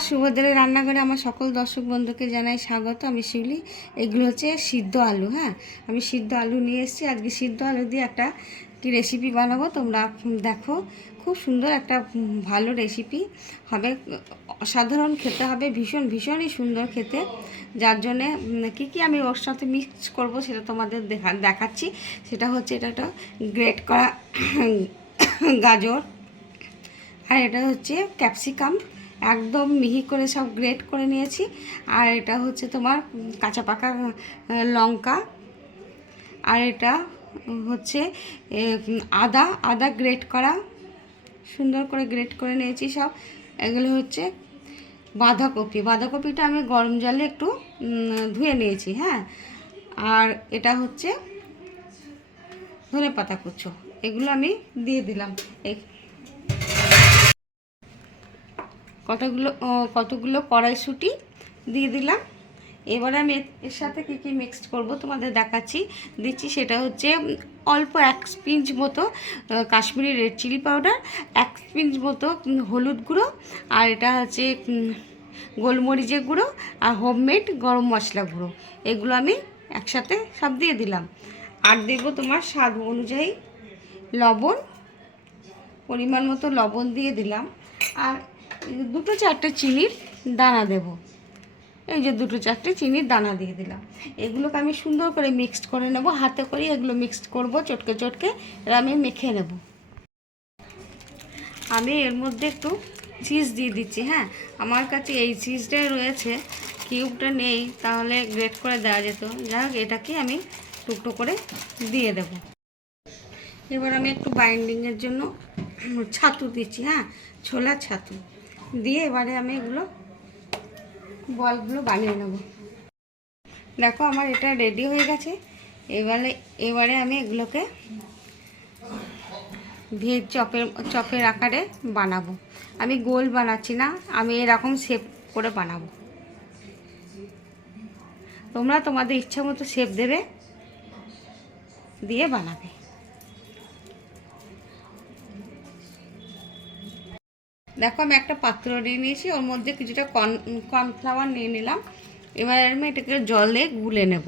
নমস্কার শুভদের রান্নাঘরে আমার সকল দর্শক বন্ধুকে জানাই স্বাগত। আমি শিউলি, এগুলো হচ্ছে সিদ্ধ আলু হ্যাঁ? আমি সিদ্ধ আলু নিয়ে এসেছি। আজকে সিদ্ধ আলু দিয়ে একটা কি রেসিপি বানাবো, তোমরা দেখো। খুব সুন্দর একটা ভালো রেসিপি হবে। অসাধারণ খেতে হবে, ভীষণ, ভীষণই সুন্দর খেতে। যার জন্যে কী কী আমি ওর সাথে মিক্স করব সেটা তোমাদের দেখা, দেখাচ্ছি। সেটা হচ্ছে এটা একটা গ্রেট করা, গাজর, আর এটা হচ্ছে ক্যাপসিকাম একদম মিহি করে সব গ্রেট করে নিয়েছি। আর এটা হচ্ছে তোমার কাঁচা পাকা লঙ্কা। আর এটা হচ্ছে আদা আদা গ্রেট করা। সুন্দর করে গ্রেট করে নিয়েছি সব। এগুলো হচ্ছে বাঁধাকপি। বাঁধাকপিটা আমি গরম জলে একটু ধুয়ে নিয়েছি হ্যাঁ। আর এটা হচ্ছে ধনে পাতা কুচো। এগুলো আমি দিয়ে দিলাম। কতগুলো কতগুলো কড়াইশুঁটি দিয়ে দিলাম। এবারে আমি এর- সাথে কী কী মিক্সড করব তোমাদের দেখাচ্ছি। দিচ্ছি সেটা হচ্ছে অল্প এক স্পিঞ্চ মতো কাশ্মীরি রেড চিলি পাউডার এক স্পিঞ্চ মতো হলুদ গুঁড়ো, আর এটা হচ্ছে গোলমরিচের গুঁড়ো আর হোমমেড গরম মশলা গুঁড়ো। এগুলো আমি একসাথে সব দিয়ে দিলাম। আর দেবো তোমার স্বাদ অনুযায়ী লবণ, পরিমাণ মতো লবণ দিয়ে দিলাম। আর দুটো চারটে চিনির দানা দেব। এই যে দুটো চারটে চিনির দানা দিয়ে দিলাম। এগুলোকে আমি সুন্দর করে মিক্সড করে নেব। হাতে করে এগুলো মিক্সড করব, চটকে চটকে এর আমি মেখে নেব। আমি এর মধ্যে একটু চিজ দিয়ে দিচ্ছি হ্যাঁ? আমার কাছে এই চিজটাই রয়েছে। কিউবটা নেই, তাহলে গ্রেট করে দেওয়া যেত। যাই হোক, এটাকে আমি টুকটো করে দিয়ে দেবো। এবার আমি একটু বাইন্ডিংয়ের জন্য ছাতু দিচ্ছি হ্যাঁ? ছোলা ছাতু। দিয়ে এবারে আমি এগুলো বলগুলো বানিয়ে নেব। দেখো আমার এটা রেডি হয়ে গেছে। এবারে এবারে আমি এগুলোকে ভেজ চপের চপের আকারে বানাবো। আমি গোল বানাচ্ছি না, আমি এরকম শেপ করে বানাবো। তোমরা তোমাদের ইচ্ছা মতো শেপ দেবে, দিয়ে বানাবে। দেখো, আমি একটা পাত্র নিয়ে নিয়েছি, ওর মধ্যে কিছুটা কর্ন কর্নফ্লাওয়ার নিয়ে নিলাম। এবার আমি এটাকে জলে গুলে নেব।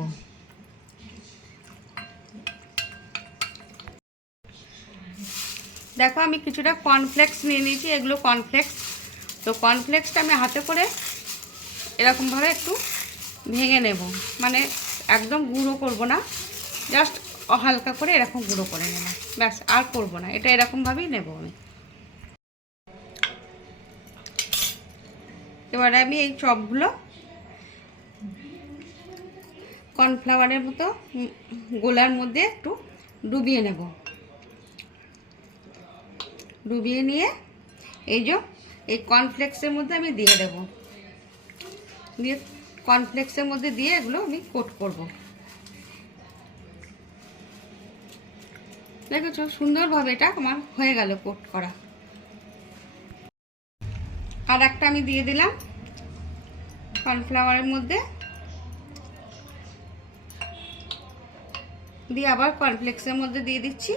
দেখো, আমি কিছুটা কর্নফ্লেক্স নিয়ে নিয়েছি, এগুলো কর্নফ্লেক্স তো কর্নফ্লেক্সটা আমি হাতে করে এরকমভাবে একটু ভেঙে নেব। মানে একদম গুঁড়ো করব না জাস্ট হালকা করে এরকম গুঁড়ো করে নিলাম ব্যাস, আর করব না, এটা এরকমভাবেই নেব আমি। এবারে আমি এই চপগুলো কর্নফ্লাওয়ারের মতো গোলার মধ্যে একটু ডুবিয়ে নেব। ডুবিয়ে নিয়ে এই যে এই কর্নফ্লেক্সের মধ্যে আমি দিয়ে দেব। দিয়ে কর্নফ্লেক্সের মধ্যে দিয়ে এগুলো আমি কোট করব। দেখেছ, সুন্দরভাবে এটা আমার হয়ে গেল কোট করা। আর একটা আমি দিয়ে দিলাম কর্নফ্লাওয়ারের মধ্যে। দিয়ে আবার কর্নফ্লেক্সের মধ্যে দিয়ে দিচ্ছি।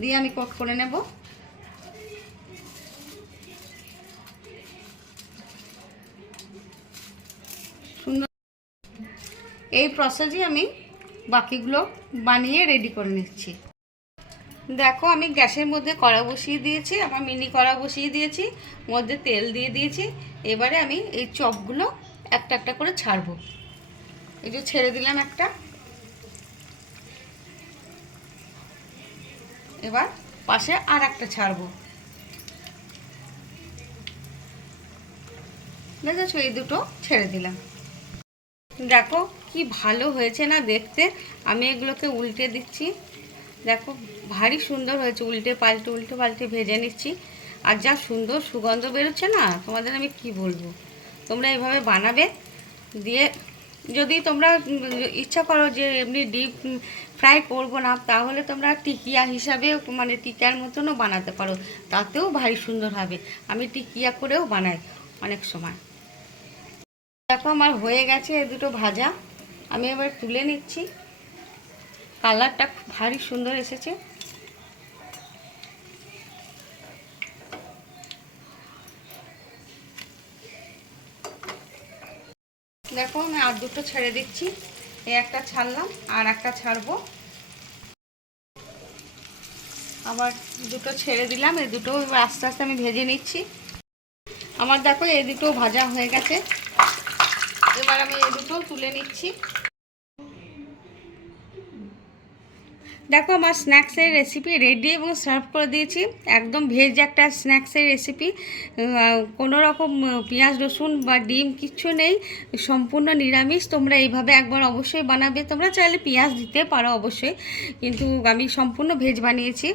দিয়ে আমি কোট করে নেব। সুন্দর। এই প্রসেসই আমি বাকিগুলো বানিয়ে রেডি করে নিচ্ছি। দেখো, আমি গ্যাসের মধ্যে কড়া বসিয়ে দিয়েছি, আমার মিনি কড়া বসিয়ে দিয়েছি, মধ্যে তেল দিয়ে দিয়েছি। এবারে আমি এই চপগুলো একটা একটা করে ছাড়বো। এই যে ছেড়ে দিলাম একটা। এবার পাশে আর একটা ছাড়বো। দেখেছ, এই দুটো ছেড়ে দিলাম। দেখো, কি ভালো হয়েছে না দেখতে? আমি এগুলোকে উল্টে দিচ্ছি। দেখো, ভারী সুন্দর হয়েছে। উল্টে পাল্টে উল্টে পাল্টে ভেজে নিচ্ছি। আর যা সুন্দর সুগন্ধ বেরোচ্ছে না, তোমাদের আমি কি বলব? তোমরা এভাবে বানাবে, দিয়ে যদি তোমরা ইচ্ছা করো যে এমনি ডিপ ফ্রাই করব না, তাহলে তোমরা টিকিয়া হিসাবে মানে টিকিয়ার মতনও বানাতে পারো। তাতেও ভারী সুন্দর হবে। আমি টিকিয়া করেও বানাই অনেক সময়। দেখো, আমার হয়ে গেছে এই দুটো ভাজা। আমি এবার তুলে নিচ্ছি। কালারটা ভারী সুন্দর এসেছে। দেখো, আমি আর দুটো ছেড়ে দিচ্ছি। এই একটা ছাড়লাম, আর একটা ছাড়বো। আবার দুটো ছেড়ে দিলাম, এই দুটো আস্তে আস্তে আমি ভেজে নিচ্ছি। আমার দেখো, এই দুটো ভাজা হয়ে গেছে। এবার আমি এই দুটো তুলে নিচ্ছি। দেখো আমার স্ন্যাক্সের রেসিপি রেডি এবং সার্ভ করে দিয়েছি। একদম ভেজ একটা স্ন্যাক্সের রেসিপি কোনো রকম পেঁয়াজ, রসুন বা ডিম কিচ্ছু নেই, সম্পূর্ণ নিরামিষ। তোমরা এইভাবে একবার অবশ্যই বানাবে। তোমরা চাইলে পেঁয়াজ দিতে পারো অবশ্যই, কিন্তু আমি সম্পূর্ণ ভেজ বানিয়েছি।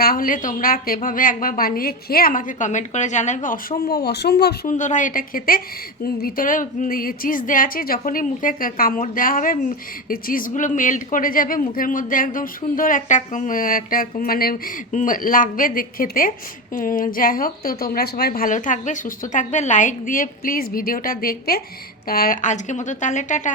তাহলে তোমরা এভাবে একবার বানিয়ে খেয়ে আমাকে কমেন্ট করে জানাবে। অসম্ভব অসম্ভব সুন্দর হয় এটা খেতে। ভিতরে চিজ দেওয়া আছে, যখনই মুখে কামড় দেওয়া হবে চিজগুলো মেল্ট করে যাবে, মুখের মধ্যে একদম সুন্দর একটা একটা মানে লাগবে খেতে। যাই হোক, তো তোমরা সবাই ভালো থাকবে, সুস্থ থাকবে। লাইক দিয়ে প্লিজ ভিডিওটা দেখবে। তার আজকের মতো তাহলে টাটা।